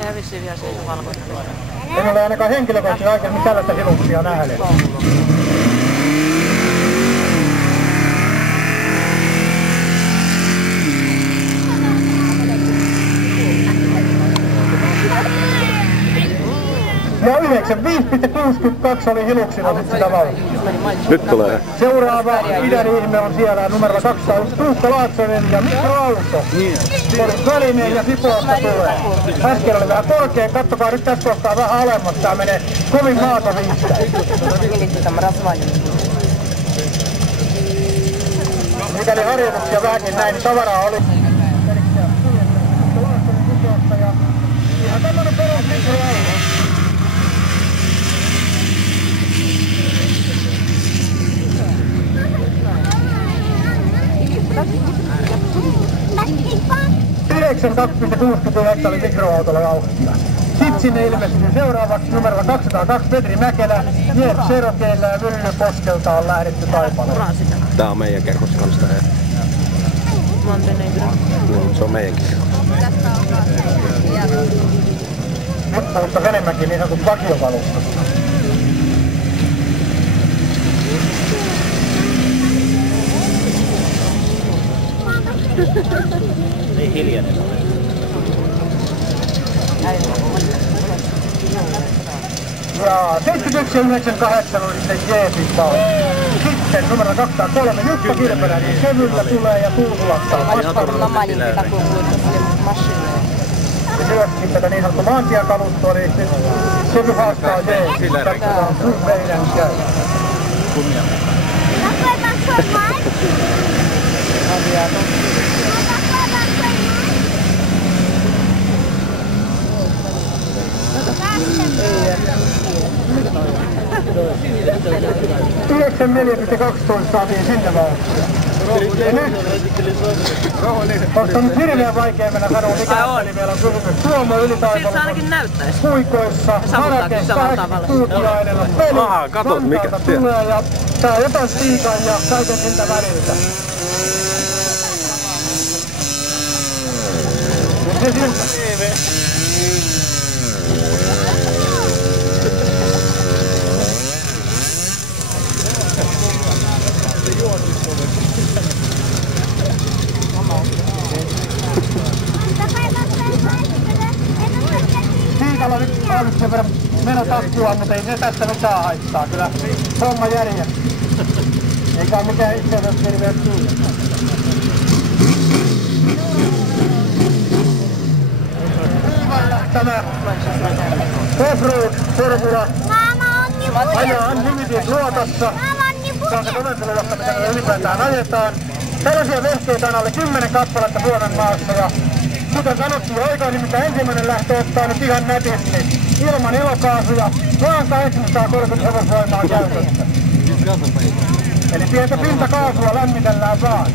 Eihän vissiin vielä seiso valkoinen. En ole ainakaan henkilökohtaisesti aikaisemmin tällaista hiluksia nähden. Ja 95,62 oli hiluksilla sit sitä vauhtia. Nyt tulee. Seuraava idän ihme on siellä numero 200, Tuukka Laaksonen ja mikroauto. Oli välineen ja Sipoasta tulee. Äsken oli vähän korkea, kattokaa nyt tässä kohtaa vähän alemmas, tää menee kovin maata riittää. Mikäli harjoituksia vähänkin näin, niin tavaraa oli. Ihan tämmönen perus mikroauto. Yhdeksän 2,69 oli mikroautolla vauhtia. Sitten sinne ilmestyy seuraavaksi numero 202 Petri Mäkelä, Jeep Serokeillä ja Mylly Poskelta on lähdetty Taipaleen. Tää on meidän kerhossa kanssa. Se on meidänkin kerho. Nyt puhuttaisiin enemmänkin niin sanotun vakiovalustosta. Niin hiljainen on. Ja 71,98 oli sitten Jeepin vauhti. Sitten numero 203 Jukka Kirpeläinen kevyllä tulee ja Tuusulasta on vastaavalla. Ja myöskin tätä niin sanottu maantiekalustoa, niin kevy haastaa Jeepin. Tässä on meidän käy. Kunnia. Yhdeksän 4,12 saatiin sinne vauhtia. Ja nyt, koska on nyt hirveän vaikea mennä sanoa mikä peli meillä on kysymys. Suomo Ylitaipalo Puikoissa, Harakes 80-tuutiainen on peli. Vantaalta tulee ja tää on jotain Stiikan ja kaiken siltä väliltä. Se siltä. Siikalla nyt on sen verran menotappua, mutta ei se tästä mitään haittaa. Kyllä homma järjestää. Eikä ole mikään itse asiassa hirveä kiinni. Tämä Offroad Formula ajaa Unlimited Luotossa. Se on se komentelujohto, mitä me ylipäätään ajetaan. Tällaisia vehkeitä on alle 10 kappaletta Suomen maassa ja kuten sanottiin jo aikaisemmin, mitä ensimmäinen lähtö ottaa nyt ihan nätisti ilman ilokaasuja, vaan 830 hevosvoimaa käytössä. Eli pientä pintakaasua lämmitellään vaan.